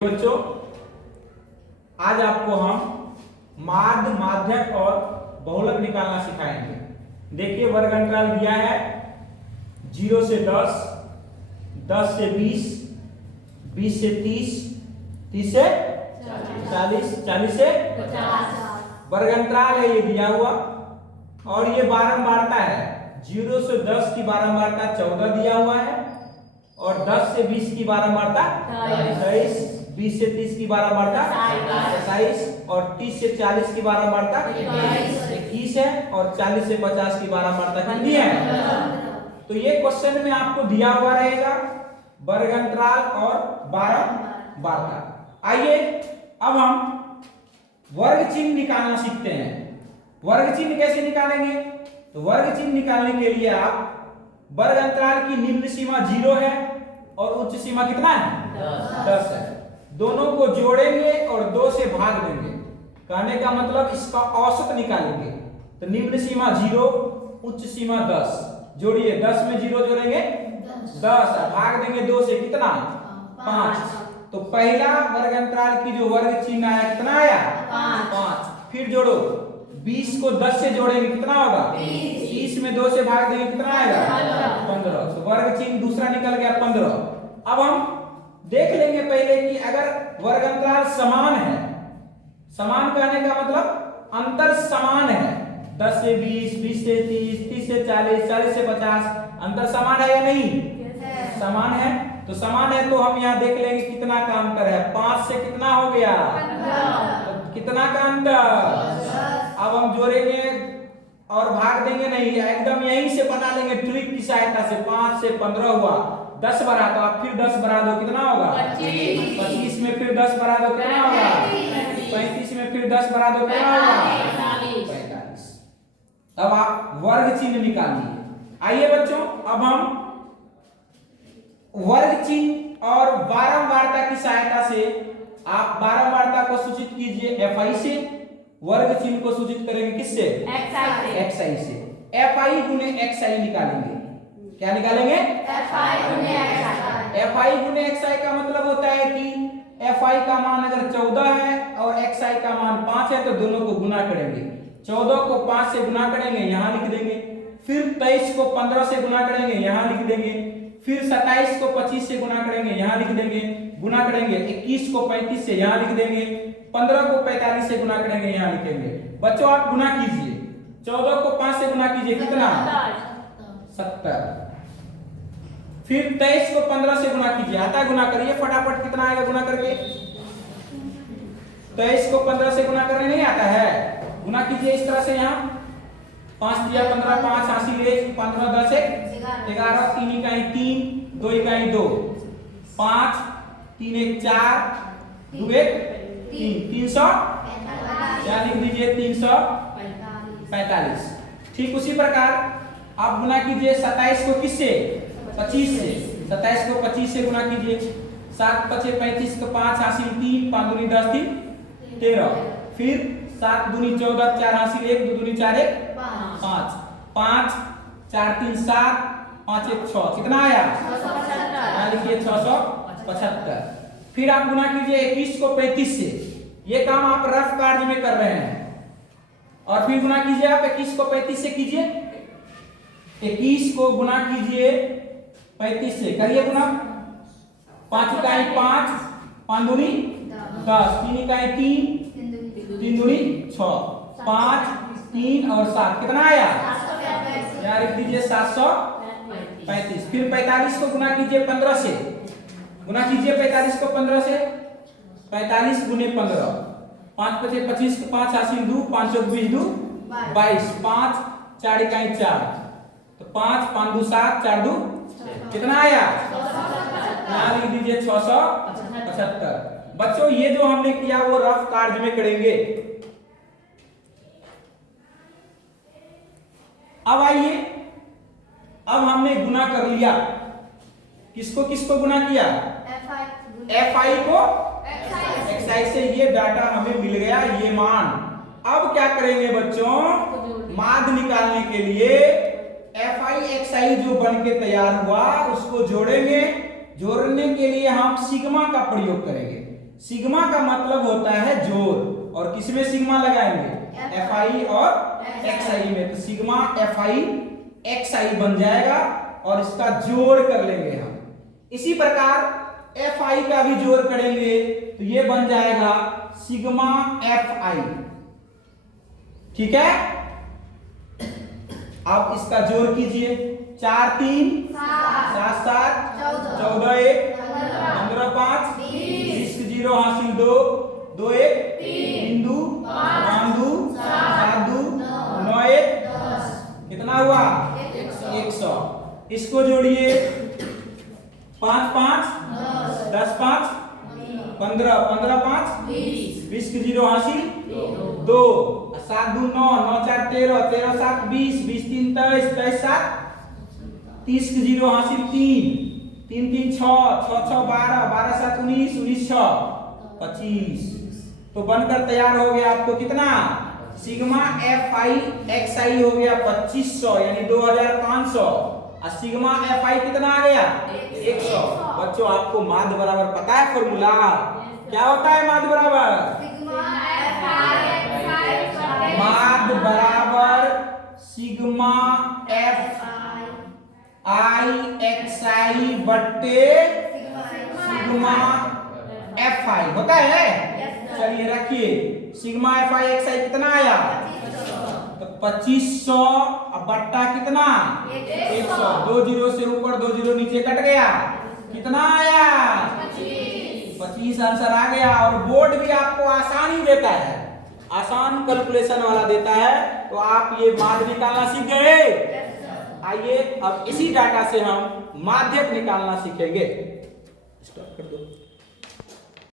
बच्चों, आज आपको हम माध्य, माध्यक और बहुलक निकालना सिखाएंगे। देखिए, वर्ग अंतराल दिया है 0 से 10, 10 से 20, 20 से 30, 30 से 40, 40 से 50। वर्ग अंतराल है ये दिया हुआ और ये बारंबारता है। 0 से 10 की बारंबारता 14 दिया हुआ है और 10 से 20 की बारंबारता 23, 20 से 30 की बारंबारता 27 और 30 से 40 की बारंबारता 21 है और 40 से 50 की बारंबारता कितनी है? तो ये क्वेश्चन में आपको दिया हुआ रहेगा वर्ग अंतराल और बारंबारता। आइए अब हम वर्ग चिन्ह निकालना सीखते हैं। वर्ग चिन्ह कैसे निकालेंगे? तो वर्ग चिन्ह निकालने के लिए आप वर्ग अंतराल की निम्न सीमा 0 है और उच्च सीमा कितना है? 10 है। दोनों को जोड़ेंगे और 2 से भाग देंगे। कहने का मतलब इसका औसत निकालेंगे। तो निम्न सीमा 0, उच्च सीमा 10। जोड़िए, 10 में 0 जोड़ेंगे 10, भाग देंगे 2 से, कितना? 5। तो पहला वर्ग अंतराल की जो वर्ग चिन्ह आया कितना आया? 5। फिर जोड़ो, 20 को 10 से जोड़ेंगे कितना होगा? 30 में 2 से भाग देंगे कितना आएगा? 15। तो वर्ग चिन्ह दूसरा निकल गया 15। अब हम देख लेंगे पहले कि अगर वर्ग अंतराल समान है, समान कहने का मतलब अंतर समान है, 10 से 20, 20 से 30, 30 से 40, 40 से 50, अंतर समान है या नहीं? समान है। तो समान है तो हम यहाँ देख लेंगे कितना का अंतर है। 5 से कितना हो गया? तो कितना का अंतर? अब हम जोड़ेंगे और भाग देंगे नहीं, एकदम यहीं से बता लेंगे ट्रिक की सहायता से। 5 से 15 हुआ, 10 बढ़ा तो आप फिर 10 बढ़ा दो, कितना होगा? 25 में फिर 10 बढ़ा दो, कितना होगा? 35 में फिर 10 बढ़ा दो, कितना होगा? 45। अब आप वर्ग चिन्ह निकालिए। आइए बच्चों, अब हम वर्ग चिन्ह और बारंबारता की सहायता से आप बारंबारता को सूचित कीजिए Fi से, वर्ग चिन्ह को सूचित करेंगे किससे? Xi से। Fi गुने Xi निकालेंगे। क्या निकालेंगे? Fi गुने Xi का मतलब होता है कि Fi का मान अगर 14 है और Xi का मान 5 है तो दोनों को गुना करेंगे। 14 को 5 से गुना करेंगे, यहां लिख देंगे। फिर 23 को 15 से गुना करेंगे, यहां लिख देंगे। फिर 27 को 25 से गुना करेंगे, यहां लिख देंगे। गुना करेंगे 21 को 35 से, यहां लिख देंगे। 15 को 45 से गुना करेंगे, यहां लिखेंगे। बच्चों आप गुना कीजिए, 14 को 5 से गुना कीजिए, कितना? 70। फिर 23 को 15 से गुना कीजिए, आता गुना करिए फटाफट, कितना आएगा गुना करके? 23 को 15 से गुना करने नहीं आता है, गुना कीजिए इस तरह से। यहाँ 5 दिया 15, 5 हासिल 15, 10 11, 3 इकाई 3, 2 इकाई 2, 5, 3 1 4, 2 1 3, 300, क्या लिख दीजिए? 345। ठीक उसी प्रकार आप गुना कीजिए 27 को किससे? 25 से। 27 को 25 से गुना कीजिए। 7 5 35 को 5 हासिल 3, 5 दूनी 10, 3 13। फिर 7 दूनी 14, 4 हासिल 1, 2 दूनी 4 1 5, 5 4 3 7, 5 1 6, कितना आया? 675। लिखिए 675। फिर आप गुना कीजिए 21 को 35 से। ये काम आप रफ कार्य में कर रहे हैं। और फिर गुना कीजिए आप 21 को 35 से कीजिए। 21 को गुना कीजिए 35 से, करिए गुना। 5 इकाई 5, 5 दूनी 10, 3 इकाई 3, 3 दूनी 6, 5 3 और 7, कितना आया? यार लिख दीजिए 735। फिर 45 को गुना कीजिए 15 से। गुना कीजिए 45 को 15 से। 45 गुने 15, 5 5 25 को 5 हासिल 2, 5 चौक 20 2 22, 5 4 इकाई 4, तो 5 5 2 7, 4 2, कितना आया? यहाँ लिख दीजिए 675। बच्चों ये जो हमने किया वो रफ कार्य में करेंगे। अब आइए, अब हमने गुना कर लिया, किसको किसको गुना किया? Fi को Xi से। ये डाटा हमें मिल गया, ये मान। अब क्या करेंगे बच्चों? माध्य निकालने के लिए Fi Xi जो बन के तैयार हुआ उसको जोड़ेंगे। जोड़ने के लिए हम सिग्मा का प्रयोग करेंगे। सिग्मा का मतलब होता है जोड़, और किसमें सिग्मा लगाएंगे? Fi और Xi में। तो सिग्मा Fi Xi बन जाएगा और इसका जोड़ कर लेंगे हम। इसी प्रकार Fi का भी जोड़ करेंगे तो ये बन जाएगा सिग्मा Fi। ठीक है, अब इसका जोड़ कीजिए। 4 3 7 7 14 1 15 5 20 0 हासिल 2 2 1 बिंदु 5 2 7 2 9 1 कितना हुआ? 100। इसको जोड़िए। 5 5 10 5 15 15 5 20 0 हासिल 2 7 2 9 9 4 13 13 7 20 20 3 23 23 7 30 0 हासिल 3 3 3 6 6 6 12 12 7 19 19 6 25। तो बनकर तैयार हो गया आपको कितना? सिग्मा Fi Xi हो गया 2500 यानी 2500, और सिग्मा Fi कितना आ गया? 100। बच्चों आपको माध्य बराबर पता है फॉर्मूला क्या होता है? माध्य बराबर माध्य बराबर सिग्मा Fi Xi बट्टे सिग्मा Fi होता है। चलिए रखिए, सिग्मा Fi Xi कितना आया? तो 2500 अब बट्टा कितना? 100। 2 जीरो से ऊपर 2 जीरो नीचे कट गया, कितना आया? 25 आंसर आ गया। और बोर्ड भी आपको आसान ही देता है, आसान कैलकुलेशन वाला देता है, तो आप ये माध्य निकालना सीख गए। आइए अब इसी डाटा से हम माध्यक निकालना सीखेंगे। स्टॉप कर दो।